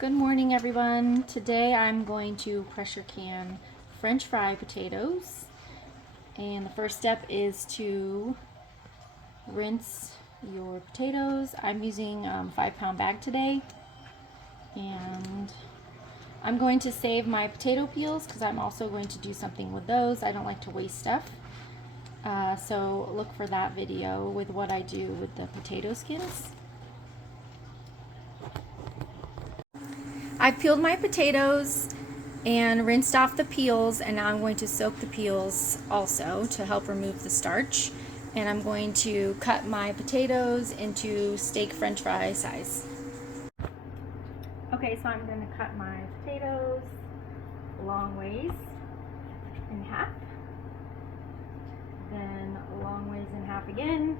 Good morning, everyone. Today I'm going to pressure can French fry potatoes. And the first step is to rinse your potatoes. I'm using a 5-pound bag today. And I'm going to save my potato peels because I'm also going to do something with those. I don't like to waste stuff. So look for that video with what I do with the potato skins. I peeled my potatoes and rinsed off the peels, and now I'm going to soak the peels also to help remove the starch. And I'm going to cut my potatoes into steak French fry size. Okay, so I'm going to cut my potatoes long ways in half, then long ways in half again,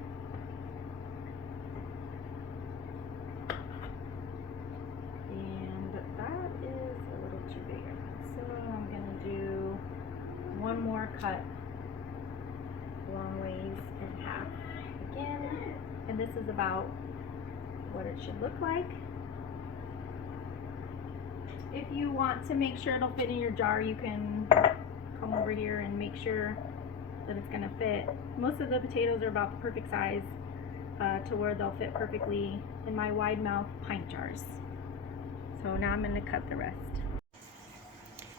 that is a little too big. So I'm going to do one more cut long ways in half again. And this is about what it should look like. If you want to make sure it'll fit in your jar, you can come over here and make sure that it's going to fit. Most of the potatoes are about the perfect size to where they'll fit perfectly in my wide mouth pint jars. So now I'm going to cut the rest.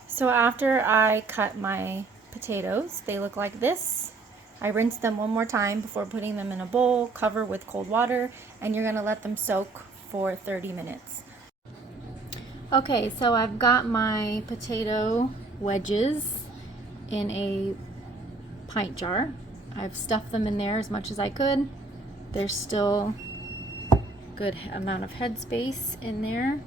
So after I cut my potatoes, they look like this. I rinse them one more time before putting them in a bowl, cover with cold water, and you're going to let them soak for 30 minutes. Okay, so I've got my potato wedges in a pint jar. I've stuffed them in there as much as I could. There's still a good amount of head space in there.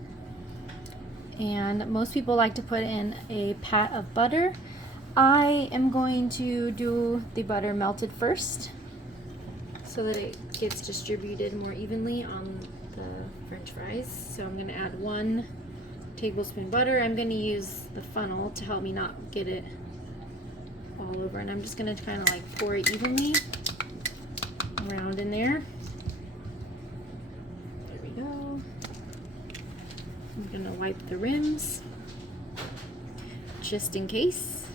And most people like to put in a pat of butter. I am going to do the butter melted first so that it gets distributed more evenly on the French fries. So I'm going to add 1 tablespoon butter. I'm going to use the funnel to help me not get it all over, and I'm just going to kind of like pour it evenly around in there. There we go. I'm going to wipe the rims just in case.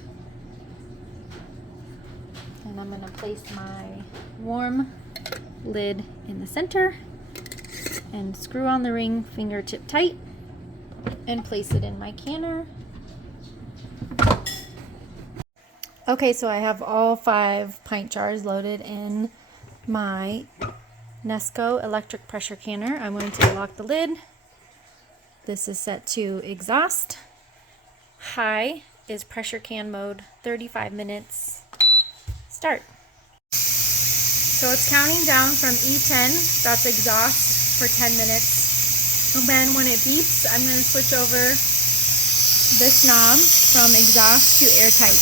And I'm going to place my warm lid in the center and screw on the ring fingertip tight and place it in my canner. Okay, so I have all 5 pint jars loaded in my Nesco electric pressure canner. I'm going to lock the lid. This is set to exhaust. High is pressure can mode, 35 minutes. Start. So it's counting down from E10, that's exhaust, for 10 minutes. And then when it beeps, I'm going to switch over this knob from exhaust to airtight.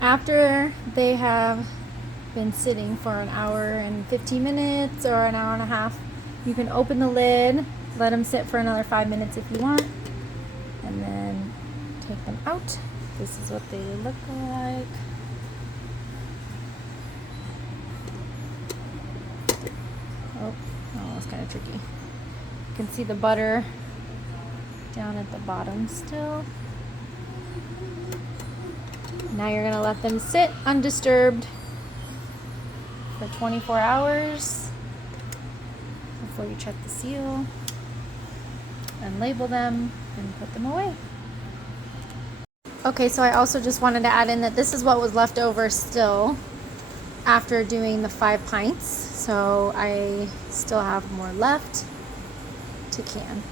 After they have been sitting for an hour and 15 minutes or an hour and a half, you can open the lid, let them sit for another 5 minutes if you want, and then take them out. This is what they look like. Oh, that's kind of tricky. You can see the butter down at the bottom still. Now you're going to let them sit undisturbed for 24 hours before you check the seal and label them and put them away. Okay, so I also just wanted to add in that this is what was left over still after doing the 5 pints. So I still have more left to can.